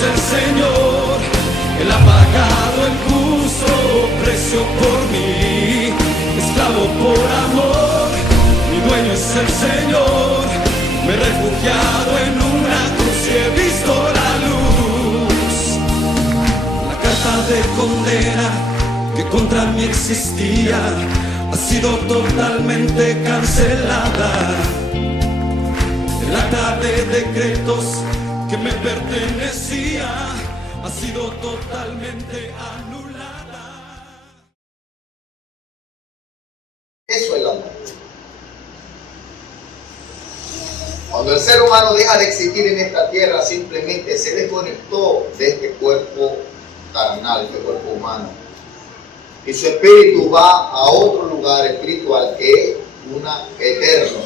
es el Señor, Él ha pagado el justo precio por mí, esclavo por amor, mi dueño es el Señor, me he refugiado en una cruz y he visto la luz, la carta de condena que contra mí existía ha sido totalmente cancelada. El acta de decretos que me pertenecía ha sido totalmente anulada. Eso es la muerte. Cuando el ser humano deja de existir en esta tierra, simplemente se desconectó de este cuerpo carnal, este cuerpo humano. Y su espíritu va a otro lugar espiritual que es una eterna.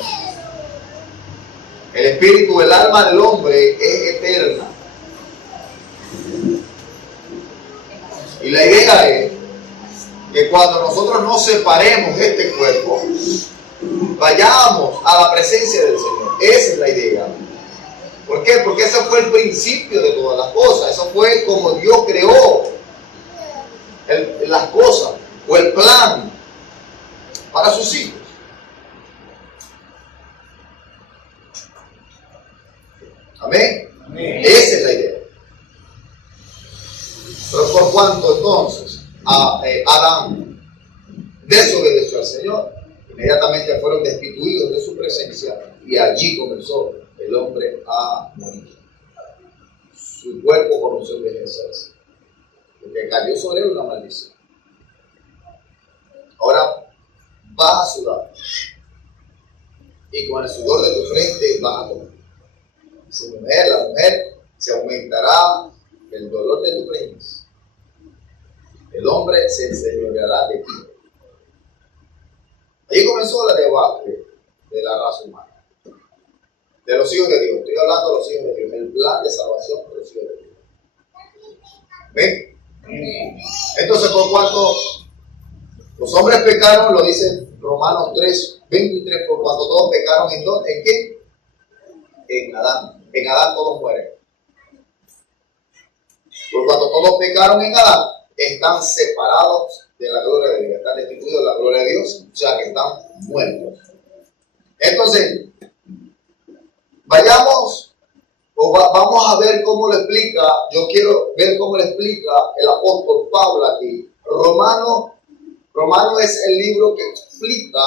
El espíritu, el alma del hombre es eterna. Y la idea es que cuando nosotros nos separemos de este cuerpo, vayamos a la presencia del Señor. Esa es la idea. ¿Por qué? Porque ese fue el principio de todas las cosas. Eso fue como Dios creó las cosas o el plan para sus hijos. Amén. Amén. Esa es la idea. Pero por cuanto entonces Adán desobedeció al Señor, inmediatamente fueron destituidos de su presencia y allí comenzó el hombre a morir. Su cuerpo comenzó a envejecerse, porque cayó sobre él una maldición. Ahora vas a sudar y con el sudor de tu frente vas a comer. La mujer se aumentará el dolor de tu preñez. El hombre se enseñoreará de ti. Ahí comenzó la debacle de la raza humana, de los hijos de Dios. Estoy hablando de los hijos de Dios, el plan de salvación de los hijos de Dios. ¿Ven? Entonces, por cuanto los hombres pecaron, lo dice Romanos 3:23, por cuanto todos pecaron, ¿en dónde? ¿En quién? En Adán. En Adán todos mueren. Por cuanto todos pecaron en Adán, están separados de la gloria de Dios, están destituidos de la gloria de Dios, o sea que están muertos. Entonces, vamos a ver cómo lo explica. Yo quiero ver cómo lo explica el apóstol Pablo aquí. Romano es el libro que explica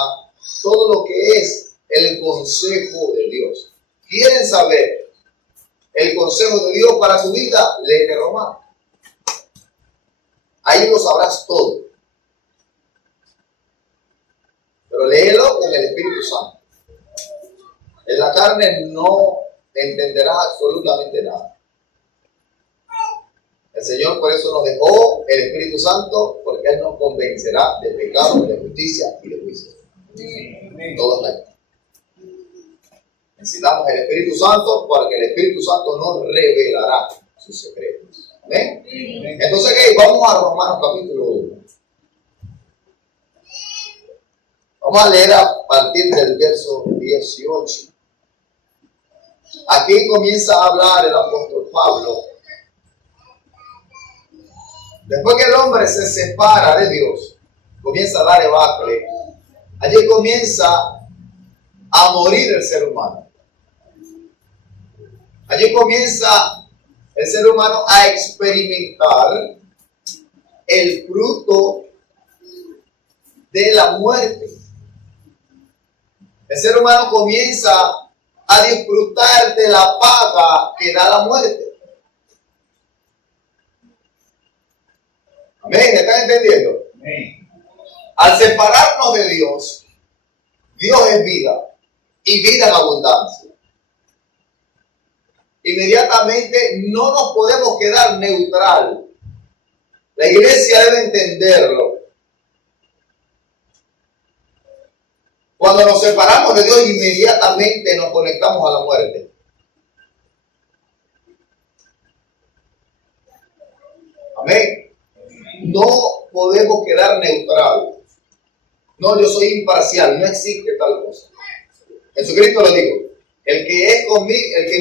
todo lo que es el consejo de Dios. ¿Quieren saber el consejo de Dios para tu vida? Léete Romano. Ahí lo sabrás todo. Pero léelo con el Espíritu Santo. En la carne no entenderás absolutamente nada. El Señor por eso nos dejó el Espíritu Santo, porque Él nos convencerá de pecado, de justicia y de juicio. Todas las. Necesitamos el Espíritu Santo porque el Espíritu Santo nos revelará sus secretos. ¿Amén? Entonces, ¿qué? Vamos a Romanos capítulo 1. Vamos a leer a partir del verso 18. Aquí comienza a hablar el apóstol Pablo. Después que el hombre se separa de Dios, comienza a dar debacle. Allí comienza a morir el ser humano. Allí comienza el ser humano a experimentar el fruto de la muerte. El ser humano comienza a disfrutar de la paga que da la muerte. Amén, ¿están entendiendo? Amén. Al separarnos de Dios, Dios es vida y vida en abundancia. Inmediatamente no nos podemos quedar neutral. La iglesia debe entenderlo. Cuando nos separamos de Dios, inmediatamente nos conectamos a la muerte. Amén. No podemos quedar neutral. No, yo soy imparcial. No existe tal cosa. Jesucristo lo dijo. El que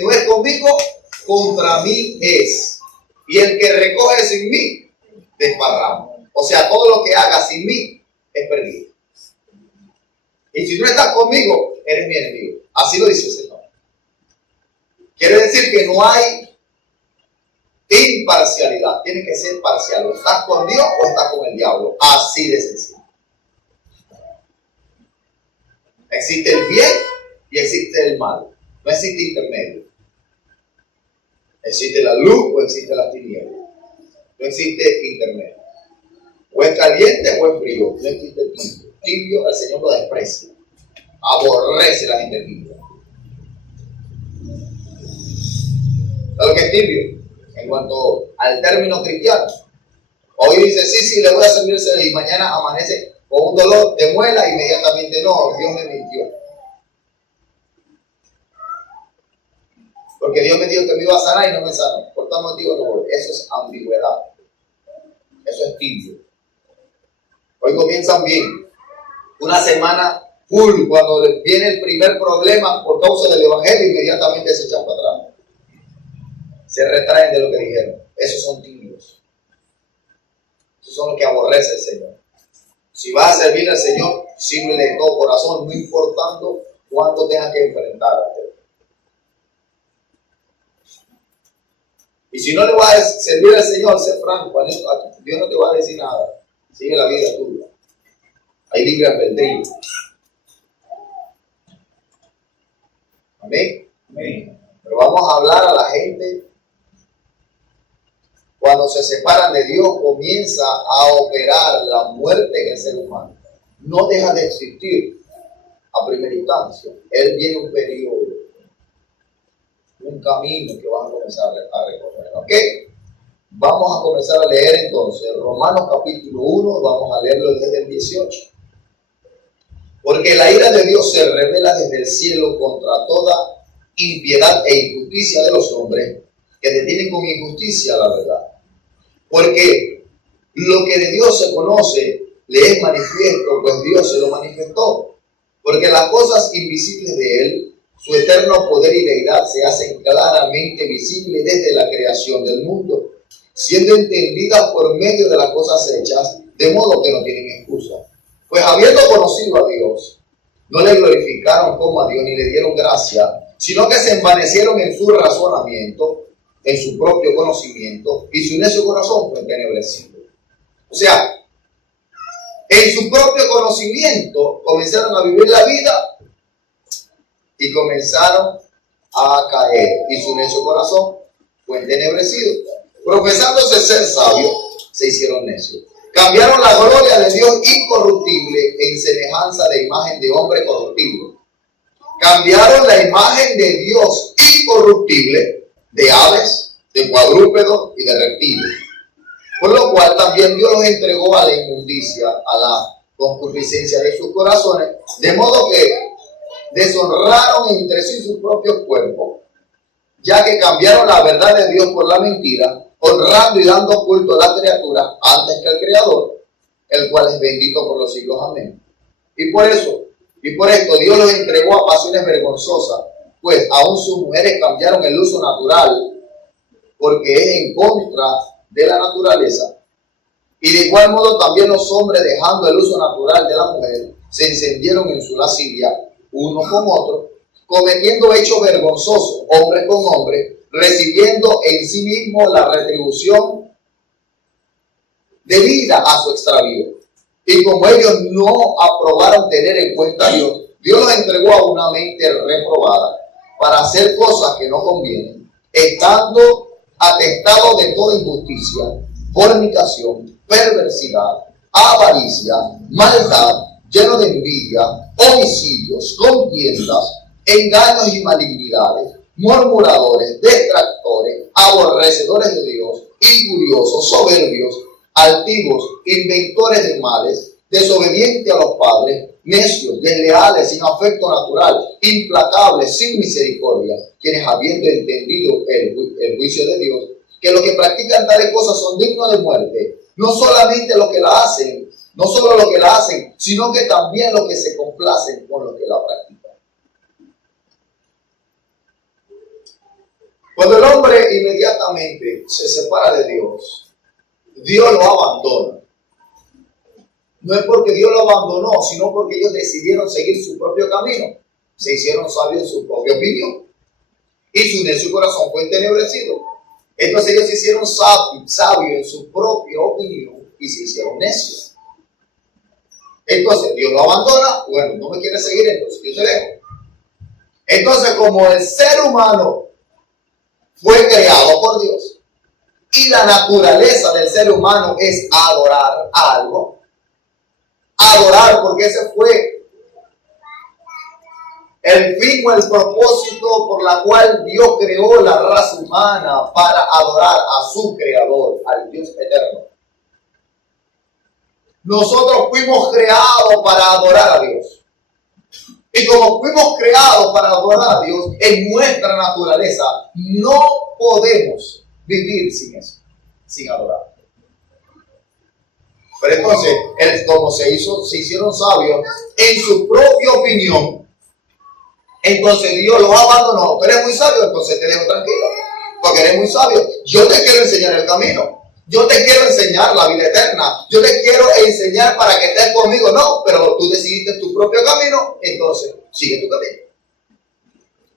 no es conmigo, contra mí es. Y el que recoge sin mí, desparrama. O sea, todo lo que haga sin mí es perdido. Y si no estás conmigo, eres mi enemigo. Así lo dice el Señor. Quiere decir que no hay imparcialidad. Tiene que ser parcial. O estás con Dios o estás con el diablo. Así de sencillo. Existe el bien y existe el mal. No existe intermedio. Existe la luz o existe la tiniebla. No existe intermedio. O es caliente o es frío. No existe tibio. Tibio el Señor lo desprecia. Aborrece la gente tibia. ¿Sabes lo que es tibio? En cuanto al término cristiano. Hoy dice, sí, le voy a servir y mañana amanece con un dolor de muela, inmediatamente no, Dios me mintió. Porque Dios me dijo que me iba a sanar y no me sanó. Por tal motivo no voy. Eso es ambigüedad. Eso es tibio. Hoy comienzan bien. Una semana full, cuando viene el primer problema por causa del evangelio, inmediatamente se echan para atrás. Se retraen de lo que dijeron. Esos son tibios. Esos son los que aborrece el Señor. Si vas a servir al Señor, sírvele de todo corazón, no importando cuánto tengas que enfrentarte. Y si no le vas a servir al Señor, sé franco, Dios no te va a decir nada. Sigue la vida tuya. Hay libre albedrío. Amén. Amén. Pero vamos a hablar a la gente. Cuando se separan de Dios, comienza a operar la muerte en el ser humano. No deja de existir a primera instancia. Él viene un periodo, un camino que van a comenzar a recorrer. ¿Ok? Vamos a comenzar a leer entonces Romanos capítulo 1, vamos a leerlo desde el 18. Porque la ira de Dios se revela desde el cielo contra toda impiedad e injusticia de los hombres que detienen con injusticia la verdad. Porque lo que de Dios se conoce le es manifiesto, pues Dios se lo manifestó. Porque las cosas invisibles de Él, su eterno poder y deidad, se hacen claramente visibles desde la creación del mundo, siendo entendidas por medio de las cosas hechas, de modo que no tienen excusa. Pues habiendo conocido a Dios, no le glorificaron como a Dios ni le dieron gracia, sino que se envanecieron en su razonamiento, en su propio conocimiento, y su necio corazón fue entenebrecido. O sea, en su propio conocimiento comenzaron a vivir la vida y comenzaron a caer, y su necio corazón fue entenebrecido. Profesándose ser sabios, se hicieron necios. Cambiaron la gloria de Dios incorruptible en semejanza de imagen de hombre corruptible. Cambiaron la imagen de Dios incorruptible de aves, de cuadrúpedos y de reptiles. Por lo cual también Dios los entregó a la inmundicia, a la concupiscencia de sus corazones, de modo que deshonraron entre sí sus propios cuerpos, ya que cambiaron la verdad de Dios por la mentira, honrando y dando culto a la criatura antes que al Creador, el cual es bendito por los siglos. Amén. Y por esto Dios los entregó a pasiones vergonzosas, pues aún sus mujeres cambiaron el uso natural, porque es en contra de la naturaleza. Y de igual modo también los hombres, dejando el uso natural de la mujer, se encendieron en su lascivia, uno con otro, cometiendo hechos vergonzosos, hombre con hombre, recibiendo en sí mismo la retribución debida a su extravío. Y como ellos no aprobaron tener en cuenta a Dios, Dios los entregó a una mente reprobada para hacer cosas que no convienen, estando atestados de toda injusticia, fornicación, perversidad, avaricia, maldad, lleno de envidia, homicidios, contiendas, engaños y malignidades, murmuradores, detractores, aborrecedores de Dios, injuriosos, soberbios, altivos, inventores de males, desobedientes a los padres, necios, desleales, sin afecto natural, implacables, sin misericordia, quienes habiendo entendido el juicio de Dios, que los que practican tales cosas son dignos de muerte, no solamente los que la hacen, no solo los que la hacen, sino que también los que se complacen con los que la practican. Cuando el hombre inmediatamente se separa de Dios, Dios lo abandona. No es porque Dios lo abandonó, sino porque ellos decidieron seguir su propio camino. Se hicieron sabios en su propia opinión. Y su corazón fue entenebrecido. Entonces ellos se hicieron sabios en su propia opinión y se hicieron necios. Entonces Dios lo abandona. Bueno, no me quiere seguir, entonces yo te dejo. Entonces, como el ser humano fue creado por Dios y la naturaleza del ser humano es adorar algo, adorar porque ese fue el fin o el propósito por la cual Dios creó la raza humana, para adorar a su creador, al Dios eterno. Nosotros fuimos creados para adorar a Dios. Y como fuimos creados para adorar a Dios, en nuestra naturaleza no podemos vivir sin eso, sin adorar. Pero entonces, como se hicieron sabios en su propia opinión, entonces Dios los abandonó. Tú eres muy sabio, entonces te dejo tranquilo, porque eres muy sabio. Yo te quiero enseñar el camino. Yo te quiero enseñar la vida eterna. Yo te quiero enseñar para que estés conmigo. No, pero tú decidiste tu propio camino, entonces sigue tu camino.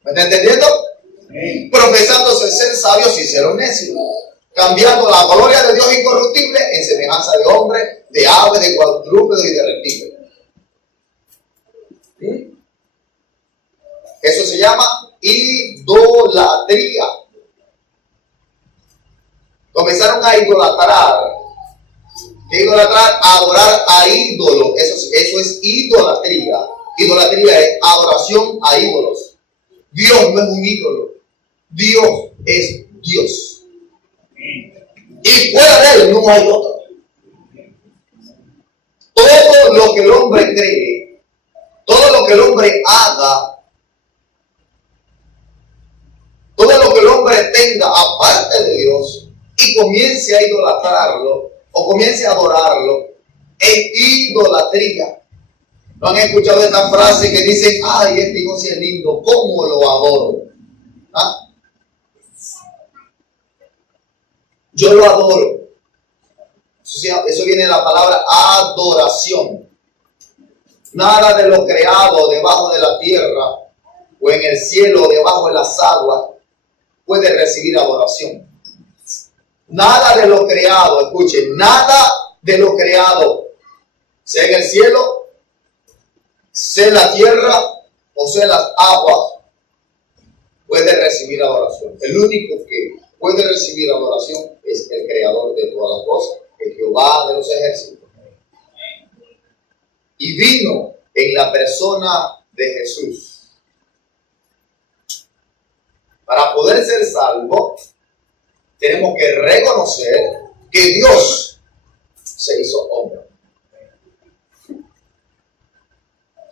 ¿Me estás entendiendo? Sí. Profesándose ser sabios, se hicieron necios, cambiando la gloria de Dios incorruptible en semejanza de hombre, de ave, de cuadrúpedo y de reptil. ¿Sí? Eso se llama idolatría. Comenzaron a idolatrar. ¿Qué idolatrar? Adorar a ídolos. Eso es idolatría. Idolatría es adoración a ídolos. Dios no es un ídolo. Dios es Dios. Y fuera de él no hay otro. Todo lo que el hombre cree, todo lo que el hombre haga, todo lo que el hombre tenga aparte de Dios y comience a idolatrarlo o comience a adorarlo, es idolatría. ¿No han escuchado esta frase que dicen, ay, este hijo sí es lindo, cómo lo adoro? ¿Ah? Yo lo adoro. Eso viene de la palabra adoración. Nada de lo creado debajo de la tierra o en el cielo o debajo de las aguas puede recibir adoración. Nada de lo creado, escuchen, nada de lo creado, sea en el cielo, sea en la tierra o sea en las aguas, puede recibir adoración. El único que puede recibir adoración es el creador de todas las cosas, el Jehová de los ejércitos. Y vino en la persona de Jesús. Para poder ser salvo, tenemos que reconocer que Dios se hizo hombre.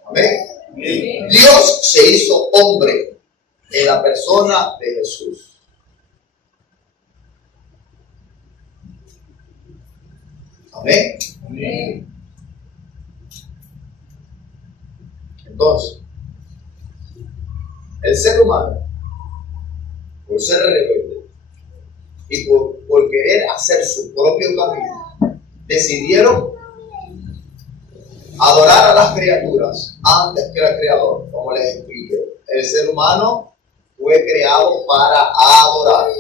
Amén. Dios se hizo hombre en la persona de Jesús. Amén. Amén. Entonces, el ser humano, por ser rebelde y por querer hacer su propio camino, decidieron adorar a las criaturas antes que al Creador. Como les expliqué, el ser humano fue creado para adorar.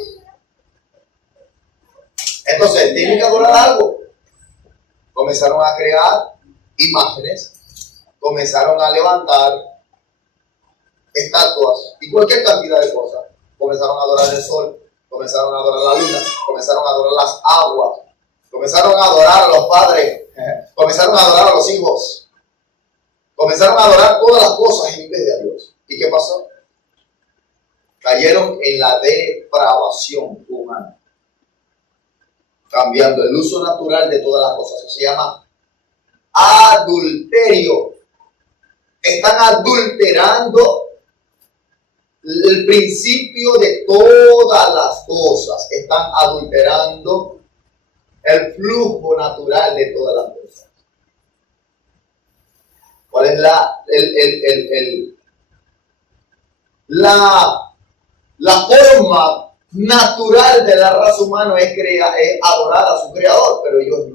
Entonces, él tiene que adorar algo. Comenzaron a crear imágenes, comenzaron a levantar estatuas y cualquier cantidad de cosas. Comenzaron a adorar el sol, comenzaron a adorar la luna, comenzaron a adorar las aguas, comenzaron a adorar a los padres, comenzaron a adorar a los hijos, comenzaron a adorar todas las cosas en vez de a Dios. ¿Y qué pasó? Cayeron en la depravación humana, cambiando el uso natural de todas las cosas. Eso se llama adulterio. Están adulterando el principio de todas las cosas. Están adulterando el flujo natural de todas las cosas. ¿Cuál es la forma natural de la raza humana es adorar a su creador, pero ellos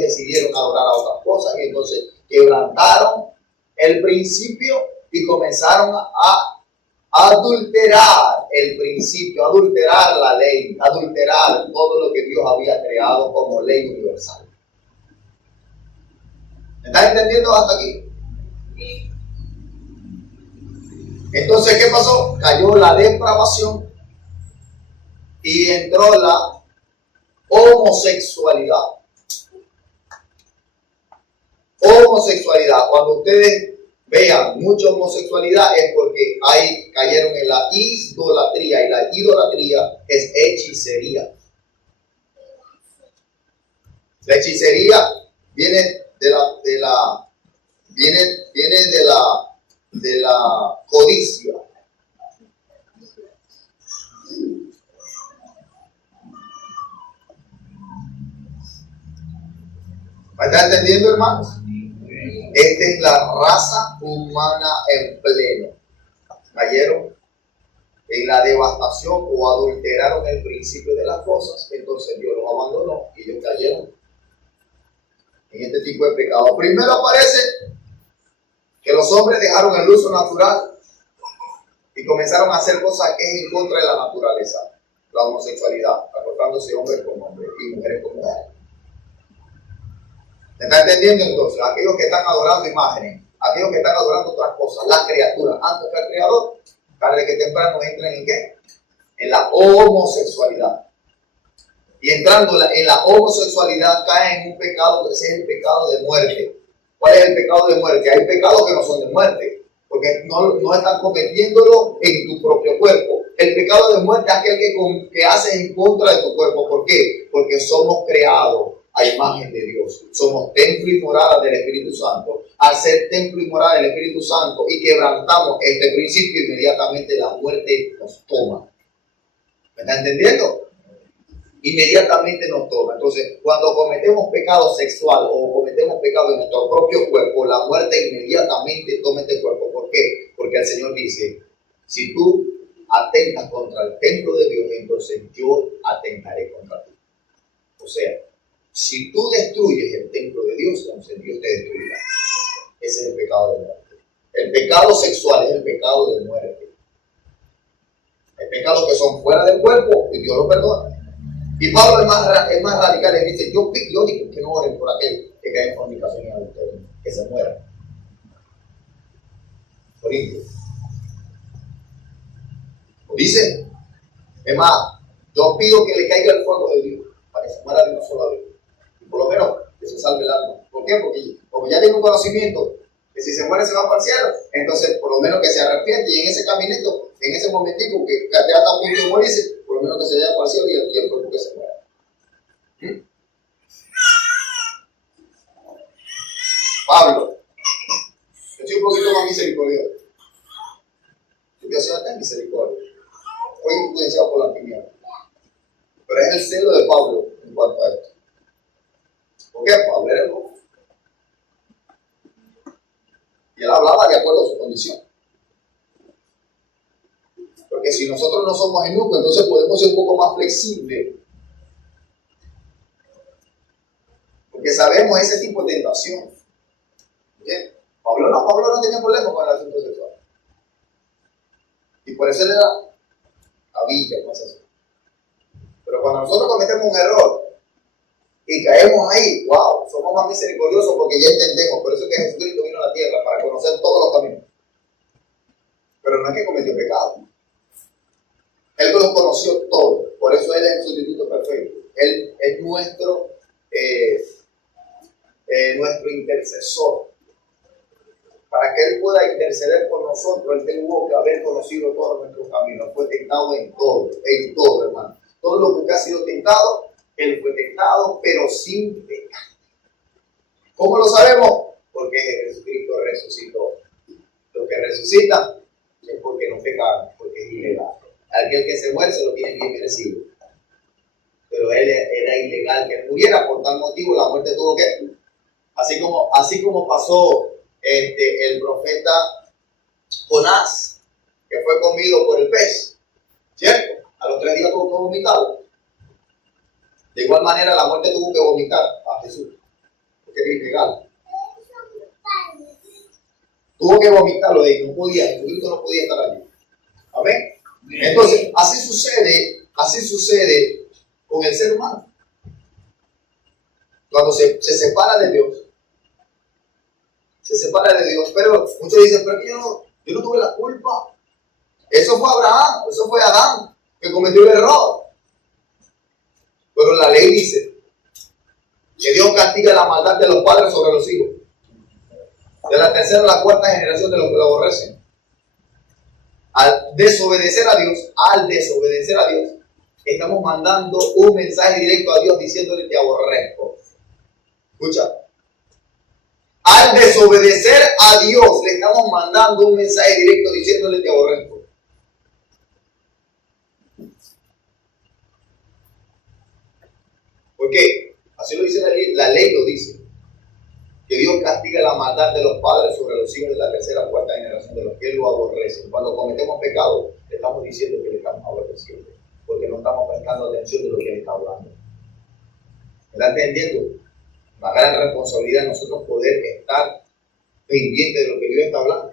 decidieron adorar a otras cosas y entonces quebrantaron el principio y comenzaron a adulterar el principio, adulterar la ley, adulterar todo lo que Dios había creado como ley universal. ¿Me estás entendiendo hasta aquí? Entonces, ¿qué pasó? Cayó la depravación y entró la homosexualidad. Homosexualidad. Cuando ustedes vean mucha homosexualidad es porque cayeron en la idolatría, y la idolatría es hechicería. La hechicería viene de la codicia. ¿Me está entendiendo, hermanos? Esta es la raza humana en pleno. Cayeron en la devastación o adulteraron el principio de las cosas. Entonces Dios los abandonó y ellos cayeron en este tipo de pecado. Primero aparece que los hombres dejaron el uso natural y comenzaron a hacer cosas que es en contra de la naturaleza. La homosexualidad, acostándose hombres con hombres y mujeres con mujeres. ¿Me está entendiendo entonces? Aquellos que están adorando imágenes, aquellos que están adorando otras cosas, las criaturas, antes que el Creador, tarde que temprano entran ¿en qué? En la homosexualidad. Y entrando en la homosexualidad caen en un pecado que es el pecado de muerte. ¿Cuál es el pecado de muerte? Hay pecados que no son de muerte, porque no están cometiéndolo en tu propio cuerpo. El pecado de muerte es aquel que haces en contra de tu cuerpo. ¿Por qué? Porque somos creados a imagen de Dios. Somos templo y morada del Espíritu Santo. Al ser templo y morada del Espíritu Santo y quebrantamos este principio, inmediatamente la muerte nos toma. ¿Me está entendiendo? Inmediatamente nos toma. Entonces, cuando cometemos pecado sexual o cometemos pecado en nuestro propio cuerpo, la muerte inmediatamente toma este cuerpo. ¿Por qué? Porque el Señor dice, si tú atentas contra el templo de Dios, entonces yo atentaré contra ti. O sea, si tú destruyes el templo de Dios, entonces Dios te destruirá. Ese es el pecado de muerte. El pecado sexual es el pecado de muerte. Hay pecados que son fuera del cuerpo y Dios lo perdona. Y Pablo es más radical, le dice, yo digo que no oren por aquel que cae en fornicación y adulterio, que se muera. Corintios. Lo dice. Es más, yo pido que le caiga el fuego de Dios para que se muera de una sola vez. Y por lo menos que se salve el alma. ¿Por qué? Porque ya tengo un conocimiento que si se muere se va para el cielo. Entonces, por lo menos que se arrepiente y en ese caminito, en ese momentico que ya está a punto de morirse, por lo menos que se vaya para el cielo y el cuerpo que se muera. Pablo, yo estoy un poquito más misericordioso. Yo voy a ser misericordia. Fue influenciado por la tiniebla. Pero es el celo de Pablo en cuanto a esto. ¿Por qué? Pablo era loco. Y él hablaba de acuerdo a su condición. Porque si nosotros no somos eunucos, entonces podemos ser un poco más flexibles. Porque sabemos ese tipo de tentación. ¿Bien? Pablo no tenía problema con el asunto sexual. Y por eso él era habilla, cosas así. Pero cuando nosotros cometemos un error y caemos ahí, wow, somos más misericordiosos porque ya entendemos. Por eso es que Jesucristo vino a la tierra, para conocer todos los caminos. Pero no es que cometió pecado. Él lo conoció todo. Por eso Él es el sustituto perfecto. Él es nuestro intercesor. Para que Él pueda interceder por nosotros, Él tuvo que haber conocido todos nuestros caminos. Fue tentado en todo, hermano. Todo lo que usted ha sido tentado, Él fue tentado, pero sin pecado. ¿Cómo lo sabemos? Porque Jesucristo resucitó. Los que resucitan es porque no pecaron, porque es ilegal. Aquel que se muere se lo tiene bien merecido. Pero Él era ilegal que Él muriera, por tal motivo la muerte tuvo que... Así como pasó el profeta Jonás, que fue comido por el pez, ¿cierto? tuvo que vomitarlo. De igual manera la muerte tuvo que vomitar a Jesús, porque era ilegal. Tuvo que vomitarlo de ahí, no podía, Jesucristo no podía estar allí. Amén. Entonces, así sucede con el ser humano. Cuando se separa de Dios, pero muchos dicen, pero yo no tuve la culpa. Eso fue Abraham, eso fue Adán, que cometió el error. Pero la ley dice que Dios castiga la maldad de los padres sobre los hijos, de la tercera a la cuarta generación de los que lo aborrecen. Al desobedecer a Dios, estamos mandando un mensaje directo a Dios diciéndole te aborrezco. Escucha. Al desobedecer a Dios, le estamos mandando un mensaje directo diciéndole te aborrezco. ¿Por qué? Así lo dice la ley lo dice. Que Dios castiga la maldad de los padres sobre los hijos de la tercera o cuarta generación de los que Él lo aborrecen. Cuando cometemos pecado, le estamos diciendo que le estamos aborreciendo, porque no estamos prestando atención de lo que Él está hablando. ¿Me está entendiendo? Una gran responsabilidad de nosotros poder estar pendientes de lo que Dios está hablando.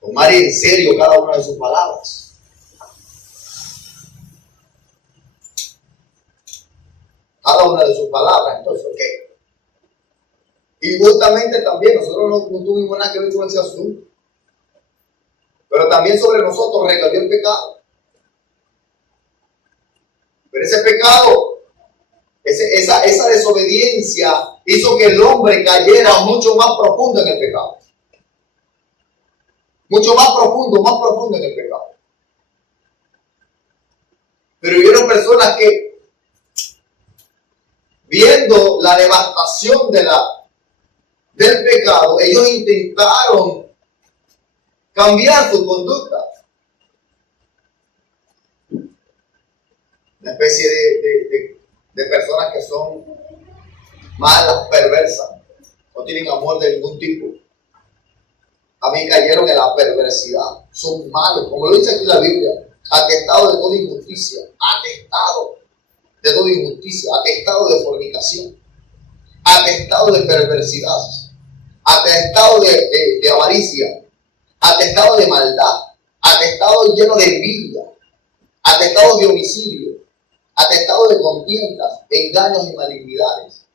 Tomar en serio cada una de sus palabras. Cada una de sus palabras. Entonces, ¿qué? Y justamente también nosotros no tuvimos nada que ver con ese asunto. Pero también sobre nosotros recayó el pecado. Pero ese pecado, esa desobediencia hizo que el hombre cayera mucho más profundo en el pecado. Mucho más profundo en el pecado. Pero hubieron personas que, viendo la devastación del pecado, ellos intentaron cambiar su conducta. Una especie de personas que son malas, perversas, no tienen amor de ningún tipo. También cayeron en la perversidad, son malos, como lo dice aquí la Biblia, atestados de toda injusticia, atestado de fornicación, atestado de perversidad, atestado de avaricia, atestado de maldad, atestado lleno de envidia, atestado de homicidio, atestado de contiendas, engaños y malignidades.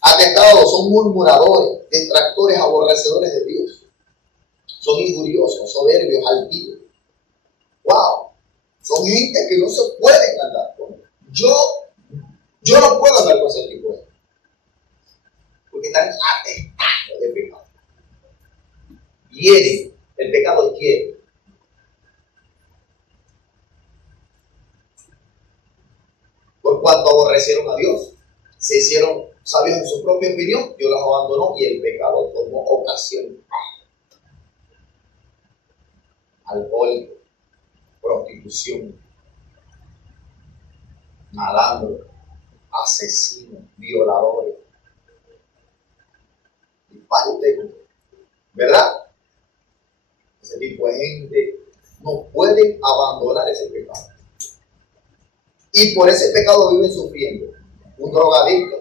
Atestados son murmuradores, detractores, aborrecedores de Dios. Son injuriosos, soberbios, altivos. ¡Wow! Son gente que no se pueden andar con ellos. Yo no puedo andar con ese tipo de gente. Porque están atestados de pecado. Hieren. El pecado hiere. Por cuanto aborrecieron a Dios, se hicieron sabios en su propia opinión, Dios los abandonó y el pecado tomó ocasión. Alcohólico, prostitución, malandro, asesinos, violadores. Y para usted, ¿verdad? Ese tipo de gente no puede abandonar ese pecado. Y por ese pecado viven sufriendo. Un drogadicto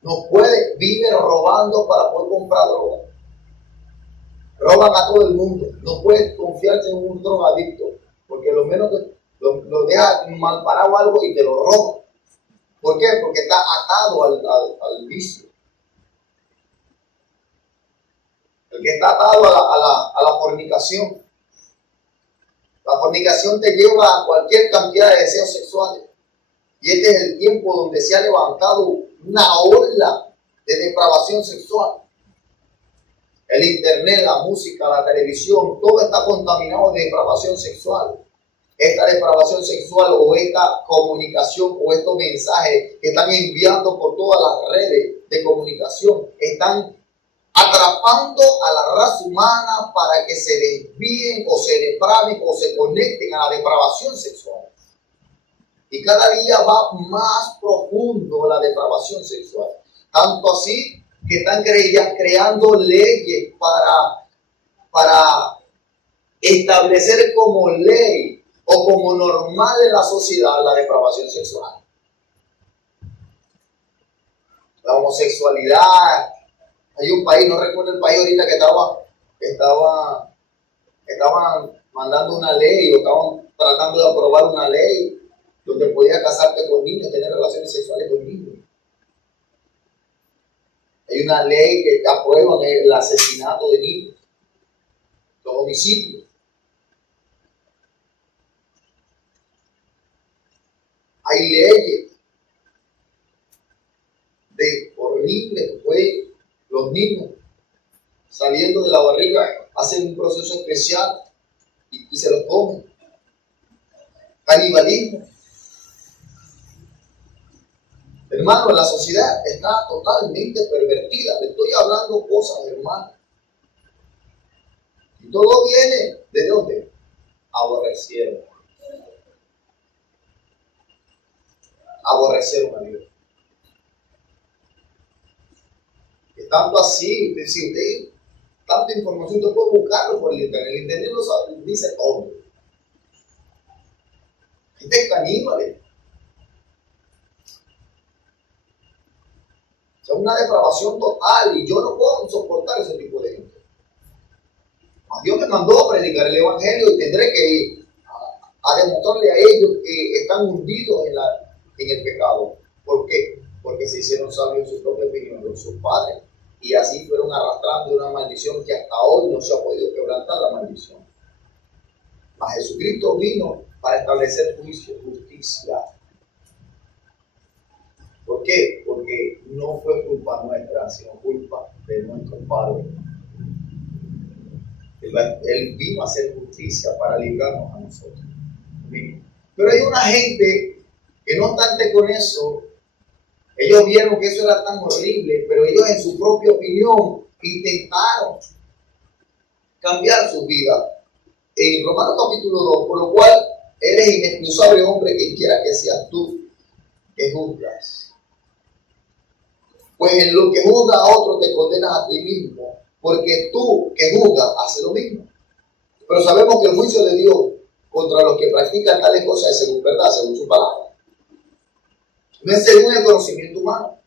no puede, vive robando para poder comprar droga. Roban a todo el mundo. No puede confiarse en un drogadicto, porque lo menos lo deja mal parado algo y te lo roba. ¿Por qué? Porque está atado al vicio. El que está atado a la fornicación. La fornicación te lleva a cualquier cantidad de deseos sexuales. Y este es el tiempo donde se ha levantado una ola de depravación sexual. El internet, la música, la televisión, todo está contaminado de depravación sexual. Esta depravación sexual o esta comunicación o estos mensajes que están enviando por todas las redes de comunicación están atrapando a la raza humana para que se desvíen o se depraven o se conecten a la depravación sexual. Y cada día va más profundo la depravación sexual. Tanto así que están creando leyes para establecer como ley o como normal en la sociedad la depravación sexual. La homosexualidad. Hay un país, no recuerdo el país ahorita, que estaban mandando una ley o estaban tratando de aprobar una ley donde podías casarte con niños, tener relaciones sexuales con niños. Hay una ley que aprueba el asesinato de niños, los homicidios. Hay leyes de horrible que fue los niños saliendo de la barriga, hacen un proceso especial y se los comen. Canibalismo. Hermano, la sociedad está totalmente pervertida. Le estoy hablando cosas, hermano. Y todo viene ¿de dónde? Aborrecieron. Aborrecieron a Dios. Es tanto así, si usted tanta información, usted puede buscarlo por el internet. El internet lo sabe, dice todo. Gente caníbales. O sea, una depravación total, y yo no puedo soportar ese tipo de gente. Mas Dios me mandó a predicar el evangelio y tendré que ir a demostrarle a ellos que están hundidos en el pecado. ¿Por qué? Porque se hicieron sabios en su propia opinión de sus padres. Y así fueron arrastrando una maldición que hasta hoy no se ha podido quebrantar la maldición. Mas Jesucristo vino para establecer juicio, justicia. ¿Por qué? Porque no fue culpa nuestra, sino culpa de nuestro Padre. Él vino a hacer justicia para librarnos a nosotros. Pero hay una gente que no obstante con eso, ellos vieron que eso era tan horrible, pero ellos en su propia opinión intentaron cambiar su vida. En Romanos capítulo 2, por lo cual eres inexcusable, hombre, quien quiera que seas tú, que juzgas. Pues en lo que juzgas a otro te condenas a ti mismo, porque tú que juzgas haces lo mismo. Pero sabemos que el juicio de Dios contra los que practican tales cosas es según verdad, según su palabra. No es según el conocimiento humano.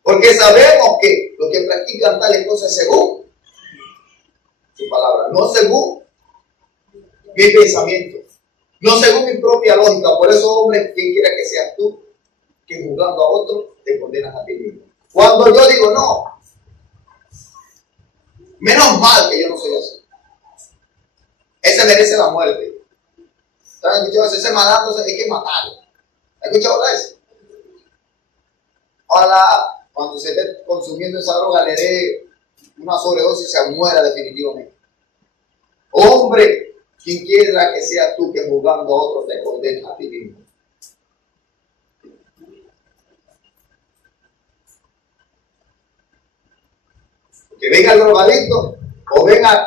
Porque sabemos que los que practican tales cosas es según su palabra, no según mi pensamiento, no según mi propia lógica. Por eso, hombre, quien quiera que seas tú, que juzgando a otro te condenas a ti mismo. Cuando yo digo no, menos mal que yo no soy así. Ese merece la muerte. ¿Saben? Escuchado ese malandro, hay que matarlo. ¿Has escuchado eso? Ojalá cuando se esté consumiendo esa droga le dé una sobredosis y se muera definitivamente. Hombre, quien quiera que seas tú que juzgando a otros te condenas a ti mismo. Que venga el drogadicto o venga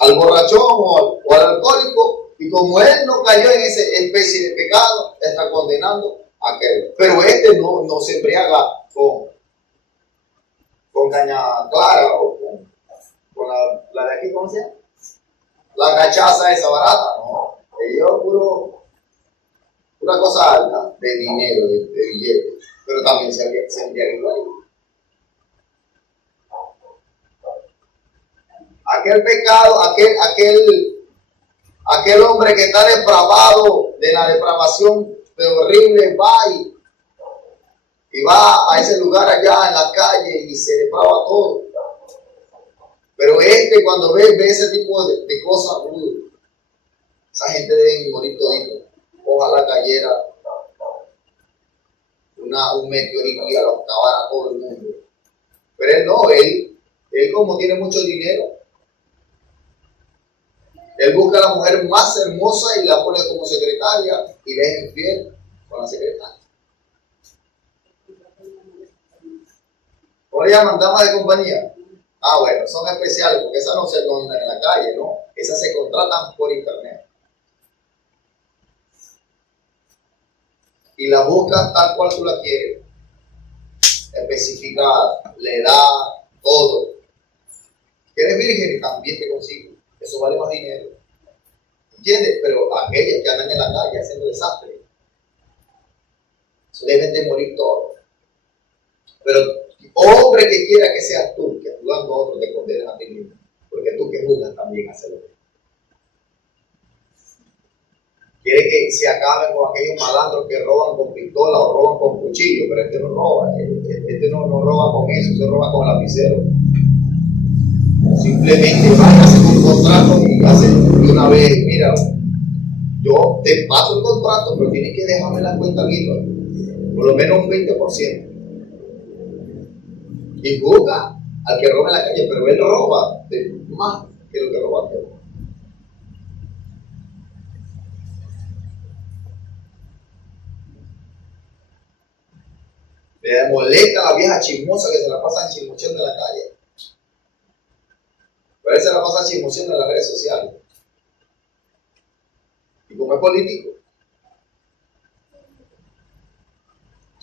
al borrachón o al alcohólico, y como él no cayó en esa especie de pecado, está condenando a aquel. Pero este no se embriaga con caña clara o con la de aquí, ¿cómo se llama? La cachaza esa barata, no. Ellos pura cosa alta de dinero, de billetes, pero también se embriaga igual. Aquel pecado, aquel hombre que está depravado de la depravación de horrible, va a ese lugar allá en la calle y se deprava todo. Pero cuando ve ese tipo de cosas, esa gente debe morir todito. Ojalá cayera un meteorito y acabara a todo el mundo. Pero él no, él como tiene mucho dinero, él busca a la mujer más hermosa y la pone como secretaria y le es infiel con la secretaria. ¿Cómo le llaman? Damas de compañía. Ah, bueno, son especiales porque esas no se compran en la calle, ¿no? Esas se contratan por internet. Y la buscas tal cual tú la quieres. Especificada, le da todo. que eres virgen y también te consigo. Eso vale más dinero. ¿Entiendes? Pero aquellas que andan en la calle haciendo desastre, deben de morir todos. Pero hombre que quiera que seas tú, que juzgando a otro te condenas a ti mismo, porque tú que juzgas también haces lo mismo. Quiere que se acaben con aquellos malandros que roban con pistola o roban con cuchillo, pero este no roba, este no roba con eso, se roba con lapicero. Simplemente vaya a hacer un contrato y hace de una vez, mira, yo te paso el contrato, pero tienes que dejarme la cuenta viva, por lo menos un 20%. Y juzga al que roba en la calle, pero él roba más que lo que roba todo. Me molesta la vieja chismosa que se la pasan chismoseando en la calle. Pero él se la pasa chismoseando en las redes sociales. Y como es político,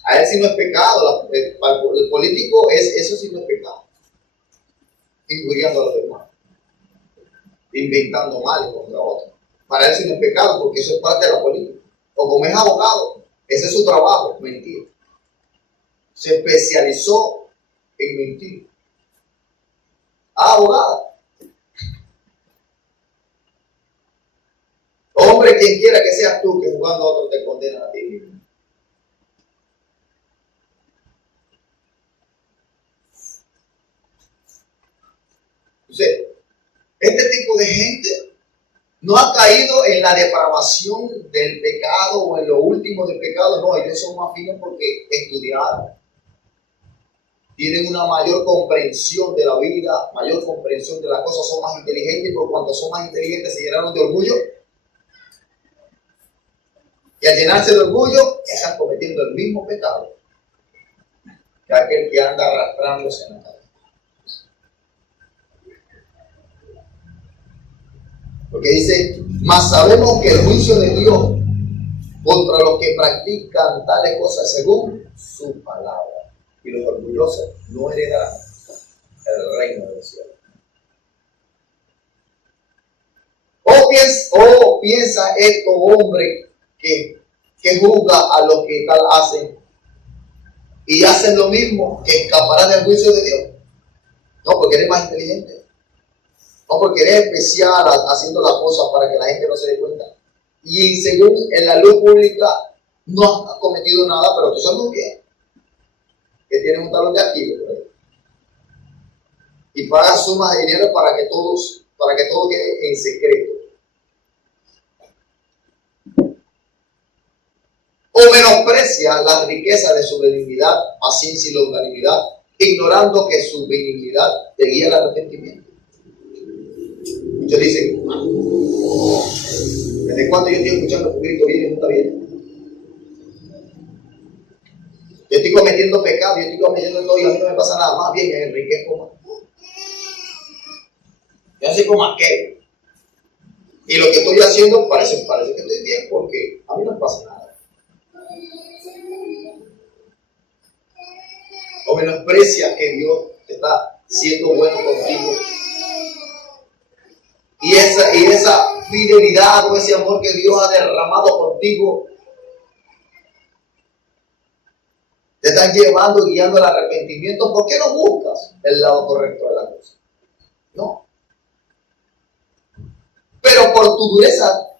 a él sí no es pecado. Para el político eso sí no es pecado. Injuriando a los demás. Inventando mal contra otros. Para él sí no es pecado porque eso es parte de la política. O como es abogado, ese es su trabajo, mentir. Se especializó en mentir. Abogado. Hombre, quien quiera que seas tú, que jugando a otro te condena a ti mismo. Entonces, este tipo de gente no ha caído en la depravación del pecado o en lo último del pecado. No, ellos son más finos porque estudiaron. Tienen una mayor comprensión de la vida, mayor comprensión de las cosas, son más inteligentes, y por cuanto son más inteligentes se llenaron de orgullo. Y al llenarse de orgullo, están cometiendo el mismo pecado que aquel que anda arrastrándose en la calle. Porque dice, mas sabemos que el juicio de Dios contra los que practican tales cosas según su palabra. Y los orgullosos no heredarán el reino del cielo. O piensa esto, hombre, que juzga a los que tal hacen y hacen lo mismo, que escaparán del juicio de Dios. No, porque eres más inteligente. No, porque eres especial haciendo las cosas para que la gente no se dé cuenta. Y según en la luz pública no has cometido nada, pero tú sabes muy bien que tienes un talón de Aquiles y pagas sumas de dinero para que todo quede en secreto. O menosprecia la riqueza de su benignidad, paciencia y longanimidad, ignorando que su benignidad te guía al arrepentimiento. Muchos dicen, ¿desde cuándo yo estoy escuchando tu grito bien y no está bien? Yo estoy cometiendo pecado, yo estoy cometiendo todo y a mí no me pasa nada. Más bien me enriquezco más. Yo soy como aquel. Y lo que estoy haciendo parece que estoy bien porque a mí no me pasa nada. O menosprecia que Dios está siendo bueno contigo. Y esa fidelidad o ese amor que Dios ha derramado contigo te están llevando, guiando al arrepentimiento. ¿Por qué no buscas el lado correcto de la cosa? No. Pero por tu dureza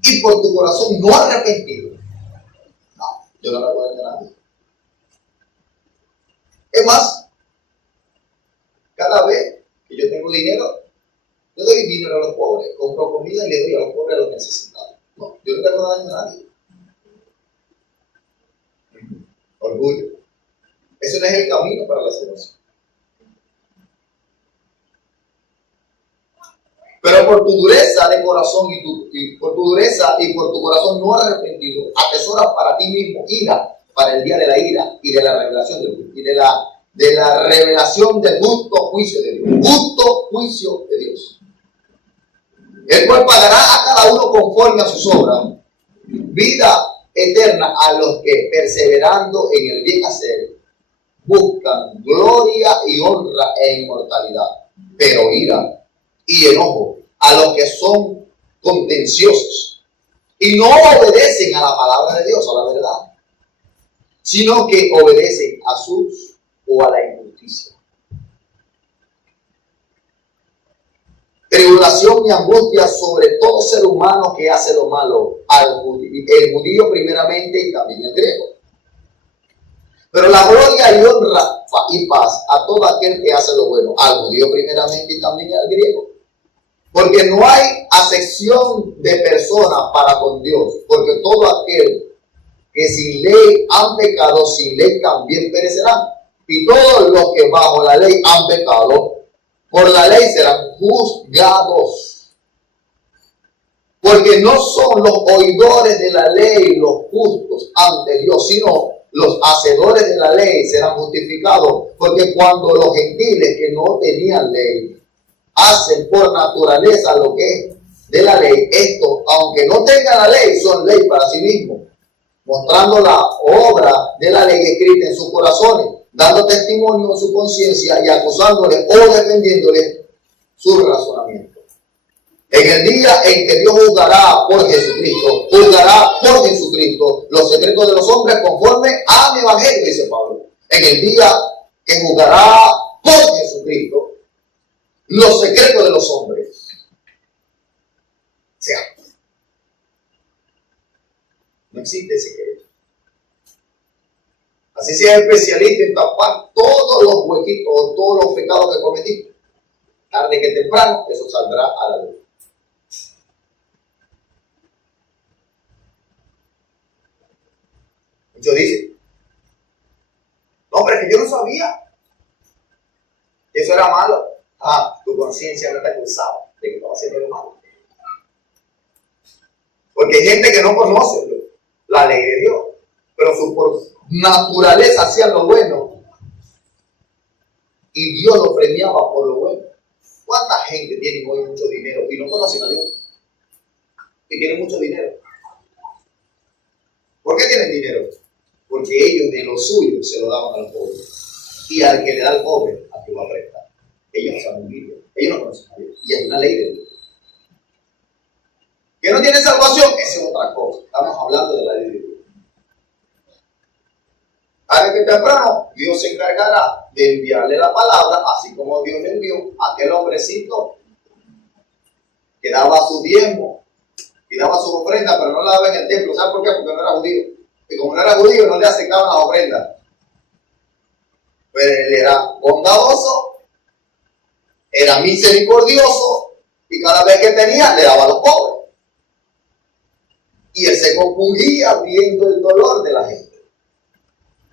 y por tu corazón no arrepentido. No, yo no recuerdo a nadie. Es más, cada vez que yo tengo dinero, yo doy dinero a los pobres, compro comida y le doy a los pobres a los necesitados. No, yo no le hago daño a nadie. Orgullo. Ese no es el camino para la salvación. Pero por tu dureza de corazón y por tu dureza y por tu corazón no arrepentido, atesoras para ti mismo ira para el día de la ira y de la revelación de la revelación del justo juicio de Dios. Justo juicio de Dios. El cual pagará a cada uno conforme a sus obras. Vida eterna a los que perseverando en el bien hacer buscan gloria y honra e inmortalidad. pero ira y enojo a los que son contenciosos y no obedecen a la palabra de Dios, a la verdad, sino que obedecen a sus o a la injusticia. Tribulación y angustia sobre todo ser humano que hace lo malo, el judío primeramente y también el griego. Pero la gloria y honra y paz a todo aquel que hace lo bueno, al judío primeramente y también al griego. Porque no hay acepción de personas para con Dios, porque todo aquel que sin ley han pecado, sin ley también perecerán. Y todos los que bajo la ley han pecado, por la ley serán juzgados. Porque no son los oidores de la ley los justos ante Dios, sino los hacedores de la ley serán justificados. Porque cuando los gentiles que no tenían ley hacen por naturaleza lo que es de la ley, estos, aunque no tengan la ley, son ley para sí mismos, mostrando la obra de la ley escrita en sus corazones, dando testimonio en su conciencia y acusándole o defendiéndole su razonamiento. En el día en que Dios juzgará por Jesucristo los secretos de los hombres conforme a mi evangelio, dice Pablo. En el día que juzgará por Jesucristo los secretos de los hombres. O sea, no existe secreto. Así sea especialista en tapar todos los huequitos, todos los pecados que cometiste. Tarde que temprano, eso saldrá a la luz. Muchos dicen, no, pero es que yo no sabía que eso era malo. Tu conciencia no te acusaba de que estaba haciendo lo malo. Porque hay gente que no conoce la ley de Dios, pero por naturaleza hacían lo bueno y Dios lo premiaba por lo bueno. ¿Cuánta gente tiene hoy mucho dinero y no conocen a Dios? Y tienen mucho dinero. ¿Por qué tienen dinero? Porque ellos de lo suyo se lo daban al pobre. Y al que le da al pobre, a que lo presta. Ellos no saben vivir. Ellos no conocen a Dios. Y es una ley de Dios. ¿Que no tiene salvación? Esa es otra cosa. Estamos hablando de la ley de Dios. Tarde que temprano, Dios se encargará de enviarle la palabra, así como Dios le envió a aquel hombrecito que daba su diezmo y daba su ofrenda, pero no la daba en el templo. ¿Sabe por qué? Porque no era judío. Y como no era judío, no le aceptaban las ofrendas. Pero él era bondadoso, era misericordioso, y cada vez que tenía, le daba a los pobres. Y él se compungía viendo el dolor de la gente.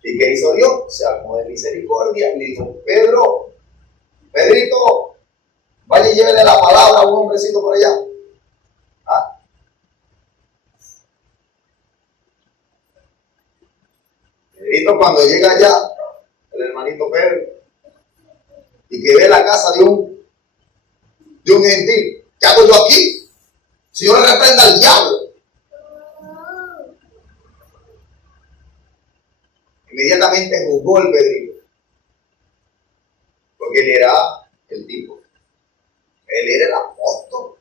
¿Y qué hizo Dios? Se armó de misericordia y le dijo, Pedrito, vaya y llévele la palabra a un hombrecito por allá. Pedrito, cuando llega allá, el hermanito Pedro, y que ve la casa de un gentil, ¿qué hago yo aquí? Si yo le reprenda al diablo. Inmediatamente juzgó el Pedrito, porque él era el tipo, él era el apóstol.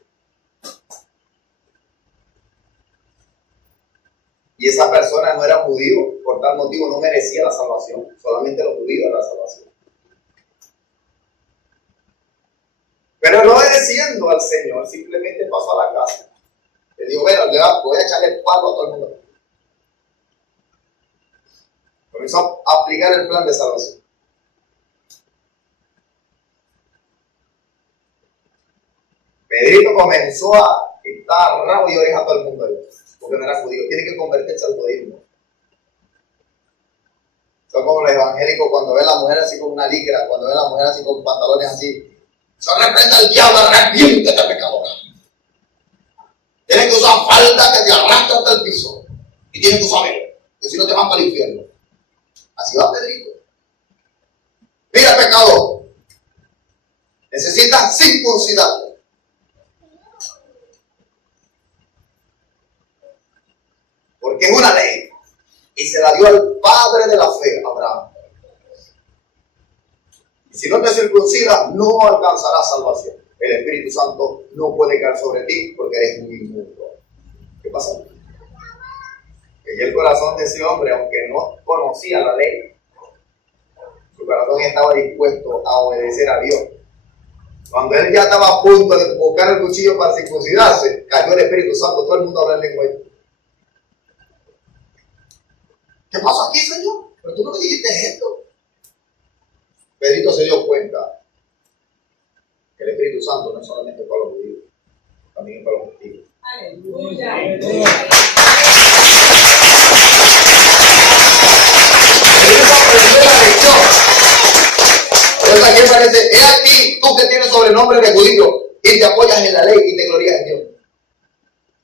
Y esa persona no era judío, por tal motivo no merecía la salvación, solamente los judíos eran la salvación. Pero no obedeciendo al Señor, simplemente pasó a la casa. Le dijo, bueno, voy a echarle el palo a todo el mundo. Comenzó a aplicar el plan de salvación. Pedrito comenzó a quitar rabo y oreja a todo el mundo ahí, porque no era judío. Tiene que convertirse al judío. Son como los evangélicos cuando ven a la mujer así con una licra, cuando ven a la mujer así con pantalones así. Se reprenda al diablo, arrepiéntete, pecadora. Tienen que usar falda que te arrastra hasta el piso. Y tienen que saber que si no te van para el infierno. Así va Pedrito. Mira, pecador, necesitas circuncidarte. Porque es una ley. Y se la dio al padre de la fe, Abraham. Y si no te circuncidas, no alcanzarás salvación. El Espíritu Santo no puede caer sobre ti porque eres un inmundo. ¿Qué pasa? Que el corazón de ese hombre, aunque no conocía la ley, su corazón estaba dispuesto a obedecer a Dios. Cuando él ya estaba a punto de buscar el cuchillo para circuncidarse, cayó el Espíritu Santo, todo el mundo habla en lengua. ¿Qué pasa aquí, Señor? Pero tú no me dijiste esto. Pedrito se dio cuenta que el Espíritu Santo no es solamente para los judíos, también es para los gentiles. Aleluya. Entonces aquí parece, he aquí tú que tienes sobrenombre de judío y te apoyas en la ley y te glorías en Dios.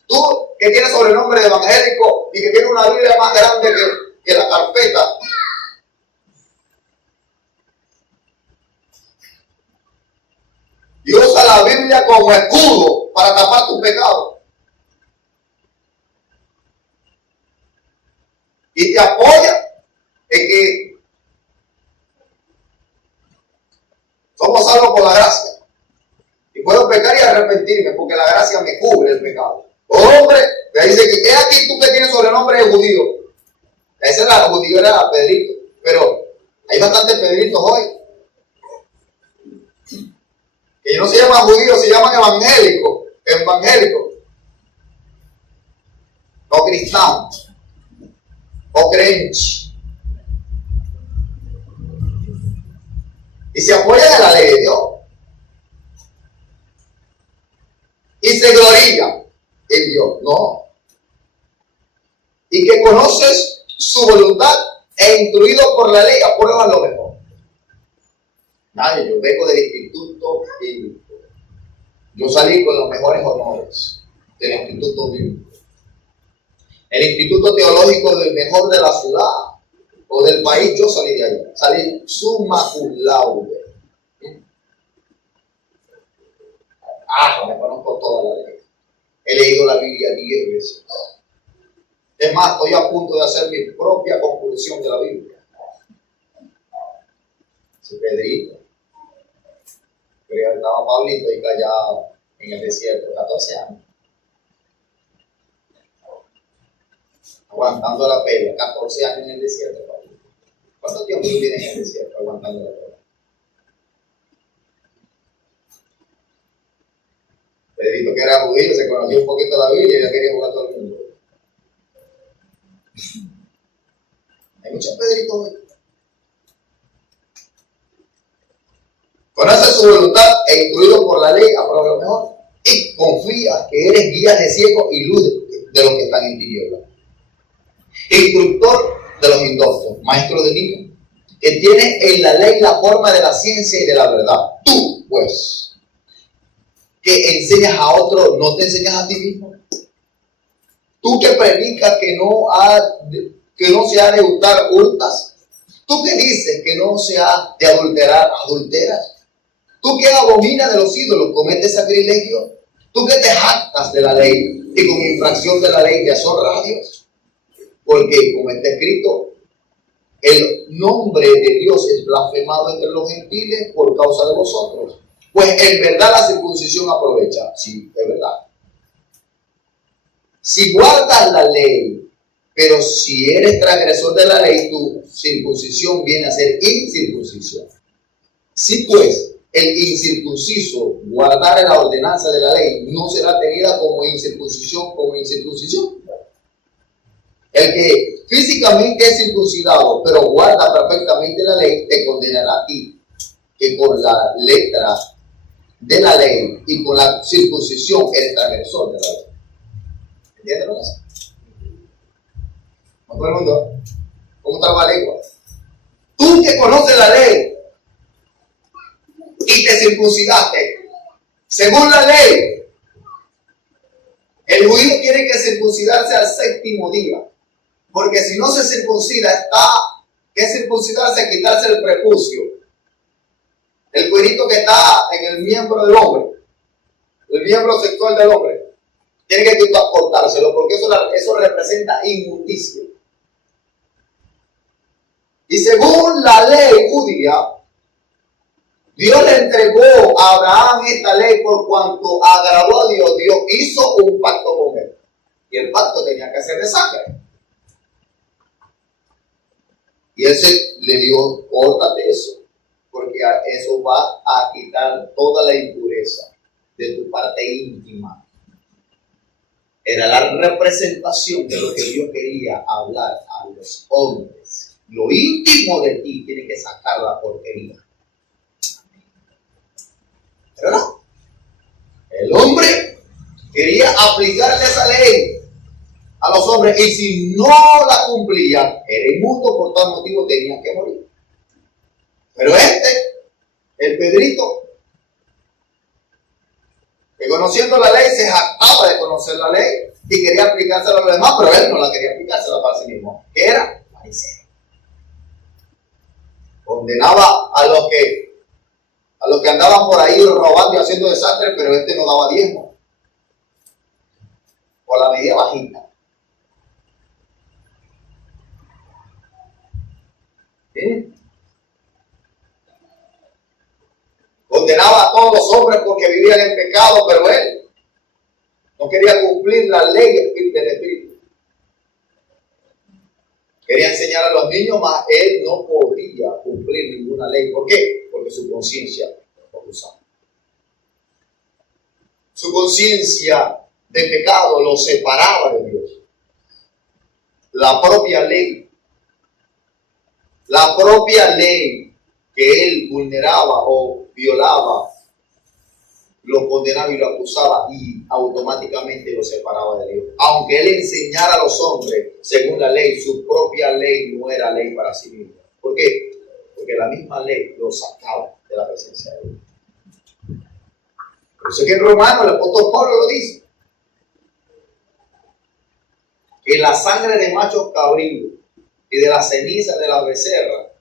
Tú que tienes sobrenombre de evangélico y que tienes una Biblia más grande que la carpeta. Y usa la Biblia como escudo para tapar tus pecados. Y te apoya en que somos salvos por la gracia. Y puedo pecar y arrepentirme porque la gracia me cubre el pecado. Hombre, te dice que es aquí tú que tienes sobrenombre de judío. Esa es la judío, era Pedrito. Pero hay bastantes Pedritos hoy. Que no se llaman judíos, se llaman evangélicos. Evangélicos. O cristianos. O creyentes. Y se apoyan en la ley de Dios. Y se glorían en Dios. No. Y que conoces su voluntad e instruido por la ley apruebas lo mejor. Nadie, yo vengo del instituto bíblico. Yo salí con los mejores honores del instituto bíblico. El instituto teológico del mejor de la ciudad o del país, yo salí de ahí. Salí summa cum laude. Me conozco toda la ley. He leído la Biblia 10 veces. Es más, estoy a punto de hacer mi propia conclusión de la Biblia. Sí, Pedrito. Pero estaba Pablito y callado en el desierto, 14 años. Aguantando la pela, 14 años en el desierto, Pablito. ¿Cuánto tiempo tú tienes en el desierto aguantando la pela? Pedrito, que era judío, se conocía un poquito la Biblia y ya quería jugar a todo el mundo. Hay muchos Pedritos hoy. Conoce su voluntad e instruido por la ley, aprueba lo mejor. Y confía que eres guía de ciegos y luz de los que están en tinieblas. Instructor de los indoctos, maestro de niños, que tiene en la ley la forma de la ciencia y de la verdad. Tú, pues, que enseñas a otros, ¿no te enseñas a ti mismo? Tú que predicas que no se ha de hurtar, hurtas. Tú que dices que no se ha de adulterar, adulteras. Tú que abominas de los ídolos, cometes sacrilegio. Tú que te jactas de la ley y con infracción de la ley te deshonras a Dios. Porque, como está escrito, el nombre de Dios es blasfemado entre los gentiles por causa de vosotros. Pues en verdad la circuncisión aprovecha. Sí, es verdad. Si guardas la ley, pero si eres transgresor de la ley, tu circuncisión viene a ser incircuncisión. Si pues el incircunciso guardare la ordenanza de la ley, no será tenida como incircuncisión, El que físicamente es circuncidado, pero guarda perfectamente la ley, te condenará a ti, que con la letra de la ley y con la circuncisión eres transgresor de la ley. ¿Entienden eso? ¿No todo el mundo? ¿Cómo traba la lengua? Tú que conoces la ley y te circuncidaste, según la ley, el judío tiene que circuncidarse al 7º día, porque si no se circuncida, que circuncidarse, quitarse el prepucio, el cuerito que está en el miembro del hombre, el miembro sexual del hombre, tiene que cortárselo, porque eso representa inmundicia. Y según la ley judía, Dios le entregó a Abraham esta ley por cuanto agradó a Dios. Dios hizo un pacto con él. Y el pacto tenía que ser de sangre. Y él le dijo, córtate eso, porque eso va a quitar toda la impureza de tu parte íntima. Era la representación de lo que Dios quería hablar a los hombres. Lo íntimo de ti tiene que sacar la porquería. ¿Verdad? El hombre quería aplicarle esa ley a los hombres, y si no la cumplía, era inmundo, por tal motivo tenía que morir. Pero el Pedrito, que conociendo la ley, se jactaba de conocer la ley y quería aplicársela a los demás, pero él no la quería aplicársela para sí mismo. ¿Qué era? Fariseo. Condenaba a los que andaban por ahí robando y haciendo desastres, pero no daba diezmo. Por la medida bajita. ¿Sí? Condenaba a todos los hombres porque vivían en pecado, pero él no quería cumplir la ley del Espíritu. Quería enseñar a los niños, mas él no podía cumplir ninguna ley. ¿Por qué? Porque su conciencia lo acusaba. Su conciencia de pecado lo separaba de Dios. La propia ley que él vulneraba o violaba, lo condenaba y lo acusaba y automáticamente lo separaba de Dios. Aunque él enseñara a los hombres según la ley, su propia ley no era ley para sí mismo. ¿Por qué? Porque la misma ley lo sacaba de la presencia de Dios. Por eso es que en Romanos el apóstol Pablo lo dice, que la sangre de machos cabríos y de la ceniza de la becerra,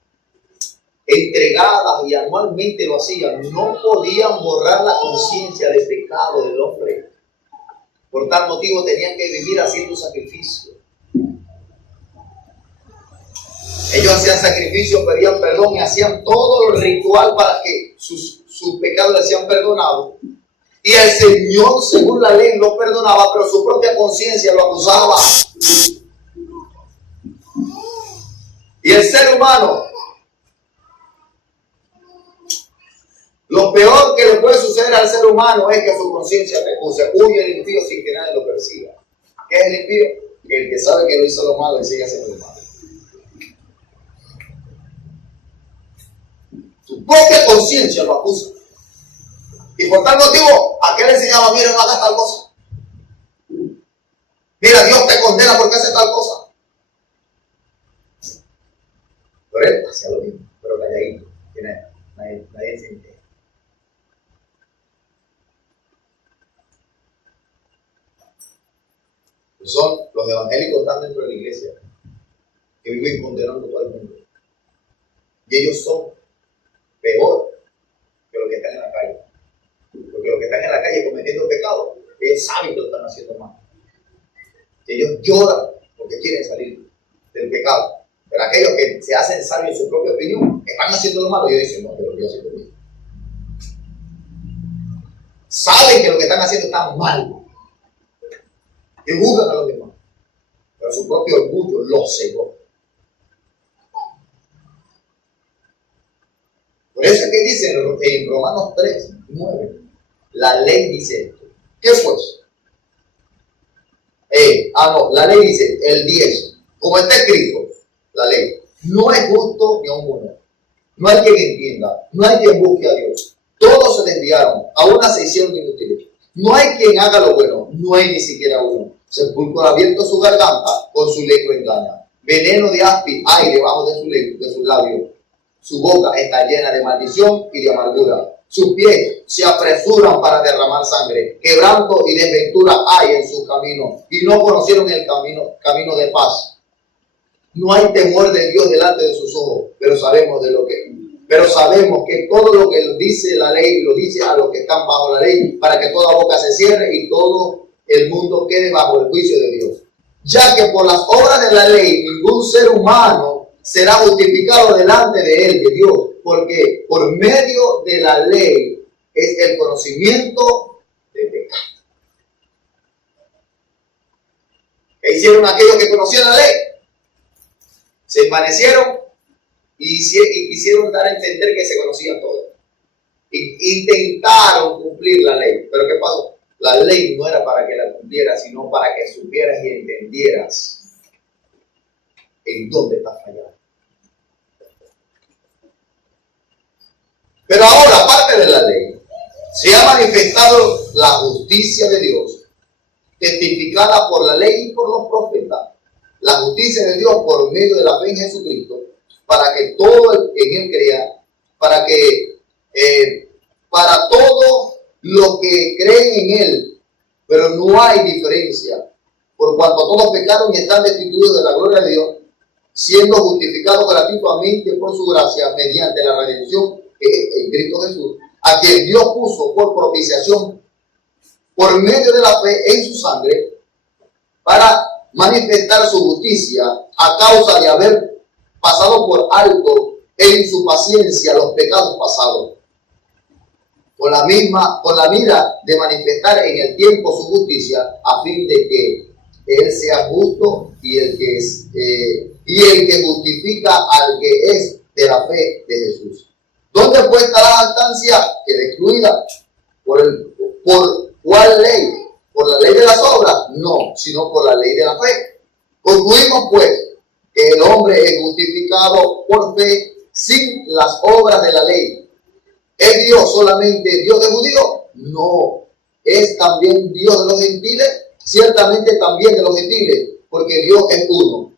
entregadas y anualmente lo hacían, no podían borrar la conciencia de pecado del hombre. Por tal motivo tenían que vivir haciendo sacrificio. Ellos hacían sacrificio, pedían perdón y hacían todo el ritual para que sus pecados les sean perdonados. Y el Señor, según la ley, lo perdonaba, pero su propia conciencia lo acusaba. Y el ser humano, lo peor que le puede suceder al ser humano es que su conciencia recuse. Huye el impío sin que nadie lo persiga. ¿Qué es el impío? Que el que sabe que lo hizo lo malo y sigue haciendo lo malo. Su propia conciencia lo acusa. Y por tal motivo, ¿a qué le enseñaba? Mira, no hagas tal cosa. Mira, Dios te condena porque hace tal cosa. Pero él hacía lo mismo, pero calladito. Nadie se entera. Son los evangélicos que están dentro de la iglesia, que viven condenando a todo el mundo. Y ellos son peor que los que están en la calle. Porque los que están en la calle cometiendo pecado, ellos saben que lo están haciendo mal. Ellos lloran porque quieren salir del pecado. Pero aquellos que se hacen sabios en su propia opinión, que están haciendo lo malo, ellos dicen, no, yo lo estoy haciendo bien. Saben que lo que están haciendo está mal. Y juzgan a los demás. Pero su propio orgullo los cegó. Por eso es que dice en Romanos 3, 9, la ley dice esto. ¿Qué fue eso? La ley dice, el 10, como está escrito, la ley, no es justo ni aun uno. No hay quien entienda, no hay quien busque a Dios. Todos se desviaron, aún se hicieron inútiles. No hay quien haga lo bueno, no hay ni siquiera uno. Sepulcro abierto su garganta, con su lengua engaña. Veneno de áspid hay debajo de sus labios. Su boca está llena de maldición y de amargura. Sus pies se apresuran para derramar sangre. Quebranto y desventura hay en sus caminos. Y no conocieron el camino de paz. No hay temor de Dios delante de sus ojos, pero sabemos que todo lo que dice la ley lo dice a los que están bajo la ley, para que toda boca se cierre y todo el mundo quede bajo el juicio de Dios. Ya que por las obras de la ley ningún ser humano será justificado delante de él, de Dios, Porque por medio de la ley es el conocimiento del pecado. ¿Qué hicieron aquellos que conocían la ley? Se envanecieron y quisieron dar a entender que se conocían todo. Intentaron cumplir la ley. Pero ¿qué pasó? La ley no era para que la cumplieras, sino para que supieras y entendieras en dónde estás fallando. Pero ahora, aparte de la ley, se ha manifestado la justicia de Dios, testificada por la ley y por los profetas. La justicia de Dios por medio de la fe en Jesucristo, para que todo el que en él crea, para todos los que creen en él, pero no hay diferencia, por cuanto todos pecaron y están destituidos de la gloria de Dios, siendo justificados gratuitamente por su gracia mediante la redención que es en Cristo Jesús, a quien Dios puso por propiciación por medio de la fe en su sangre, para manifestar su justicia a causa de haber pasado por alto en su paciencia los pecados pasados, con la mira de manifestar en el tiempo su justicia, a fin de que él sea justo y el que justifica al que es de la fe de Jesús. ¿Dónde pues está la jactancia? Queda excluida. ¿Por cuál ley? ¿Por la ley de las obras? No, sino por la ley de la fe. Concluimos pues que el hombre es justificado por fe sin las obras de la ley. ¿Es Dios solamente Dios de judíos? No. ¿Es también Dios de los gentiles? Ciertamente también de los gentiles, porque Dios es uno.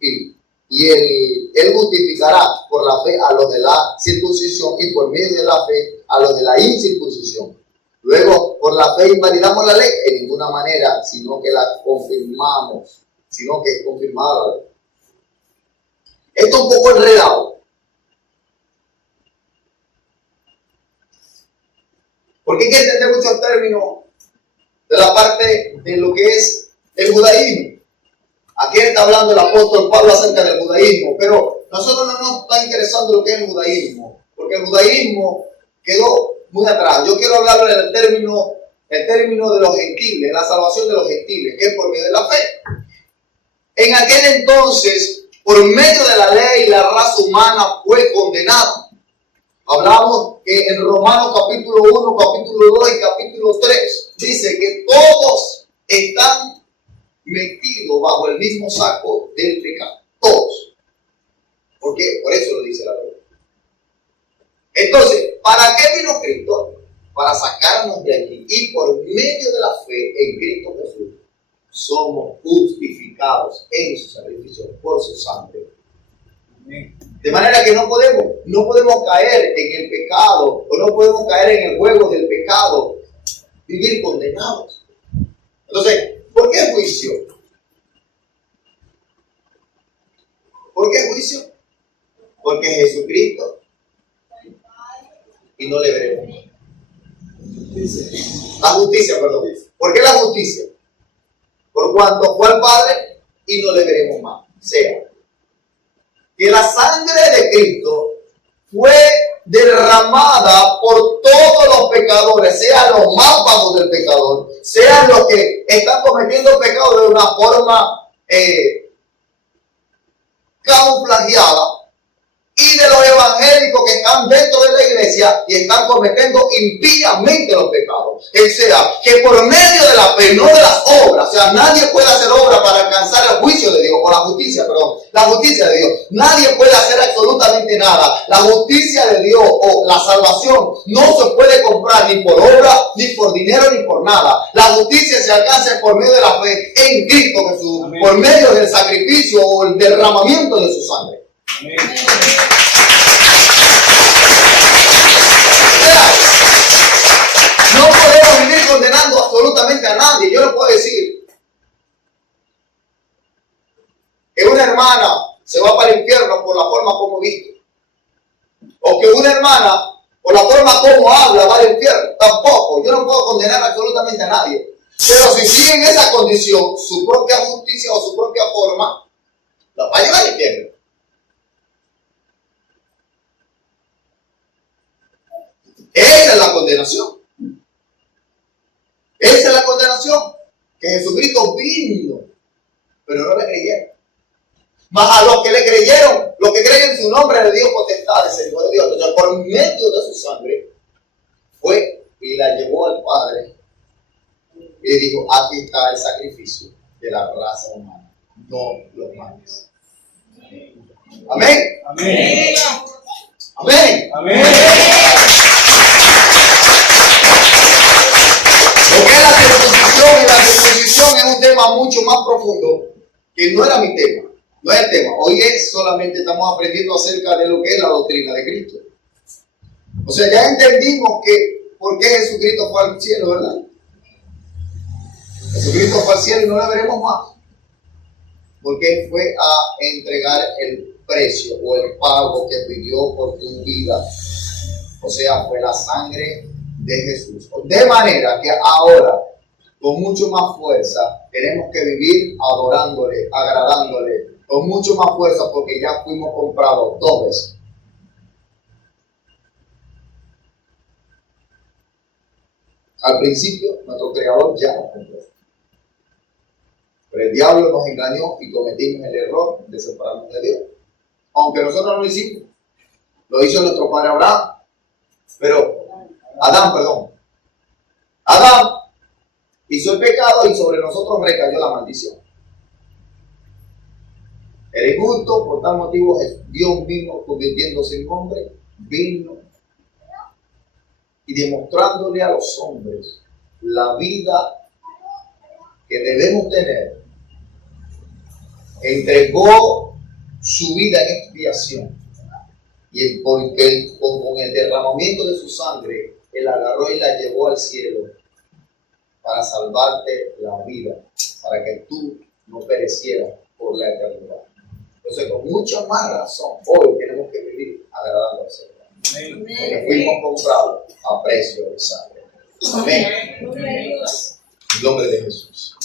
Y él justificará por la fe a los de la circuncisión y por medio de la fe a los de la incircuncisión. Luego, por la fe invalidamos la ley en ninguna manera, sino que la confirmamos, sino que es confirmada la ley. Esto es un poco enredado, porque hay que entender muchos términos de la parte de lo que es el judaísmo. Aquí está hablando el apóstol Pablo acerca del judaísmo, pero nosotros no nos está interesando lo que es el judaísmo, porque el judaísmo quedó muy atrás. Yo quiero hablar del término de los gentiles, la salvación de los gentiles, que es por medio de la fe. En aquel entonces, por medio de la ley, la raza humana fue condenada. Hablamos que en Romanos capítulo 1, capítulo 2 y capítulo 3, dice que todos están metidos bajo el mismo saco del pecado. Todos. ¿Por qué? Por eso lo dice la ley. Entonces, ¿para qué vino Cristo? Para sacarnos de aquí. Y por medio de la fe en Cristo Jesús, somos justificados en su sacrificio, por su sangre. De manera que no podemos caer en el pecado, o no podemos caer en el juego del pecado, vivir condenados. Entonces, ¿por qué juicio? ¿Por qué juicio? Porque Jesucristo y no le veremos. La justicia, perdón. ¿Por qué la justicia? Por cuanto fue al Padre y no le veremos más. Sea que la sangre de Cristo fue derramada por todos los pecadores, sean los más bajos del pecador, sean los que están cometiendo pecado de una forma camuflajeada, y de los evangélicos que están dentro de la iglesia y están cometiendo impíamente los pecados. O sea, que por medio de la fe, no de las obras, o sea, nadie puede hacer obra para alcanzar el juicio de Dios, o la justicia de Dios. Nadie puede hacer absolutamente nada. La justicia de Dios o la salvación no se puede comprar ni por obra, ni por dinero, ni por nada. La justicia se alcanza por medio de la fe en Cristo Jesús. Amén. Por medio del sacrificio o el derramamiento de su sangre. Amén. No podemos vivir condenando absolutamente a nadie. Yo no puedo decir que una hermana se va para el infierno por la forma como viste, o que una hermana por la forma como habla va al infierno. Tampoco. Yo no puedo condenar absolutamente a nadie. Pero si sigue en esa condición, su propia justicia o su propia forma la va a llevar al infierno. Esa es la condenación. Esa es la condenación. Que Jesucristo vino, pero no le creyeron. Mas a los que le creyeron, los que creen en su nombre, le dio potestad de ser hijo de Dios. Entonces, por medio de su sangre, fue y la llevó al Padre y le dijo: aquí está el sacrificio de la raza humana, no los mates. Amén. Amén. Amén. Amén. Lo que es la circuncisión y la circuncisión es un tema mucho más profundo, que no era mi tema, no es el tema. Hoy solamente estamos aprendiendo acerca de lo que es la doctrina de Cristo. O sea, ya entendimos que por qué Jesucristo fue al cielo, ¿verdad? Jesucristo fue al cielo y no le veremos más, porque Él fue a entregar el precio o el pago que pidió por tu vida. O sea, fue la sangre de Jesús. De manera que ahora, con mucho más fuerza, tenemos que vivir adorándole, agradándole, con mucho más fuerza, porque ya fuimos comprados 2 veces. Al principio, nuestro Creador ya nos compró. Pero el diablo nos engañó y cometimos el error de separarnos de Dios. Aunque nosotros no lo hicimos. Lo hizo nuestro padre Abraham. Adán hizo el pecado y sobre nosotros recayó la maldición. El injusto, por tal motivo, Dios mismo, convirtiéndose en hombre, vino y demostrándole a los hombres la vida que debemos tener, entregó su vida en expiación. Y porque con el derramamiento de su sangre, Él agarró y la llevó al cielo para salvarte la vida, para que tú no perecieras por la eternidad. Entonces, con mucha más razón, hoy tenemos que vivir agradando al Señor. Porque fuimos comprados a precio de sangre. Amén. En nombre de Jesús.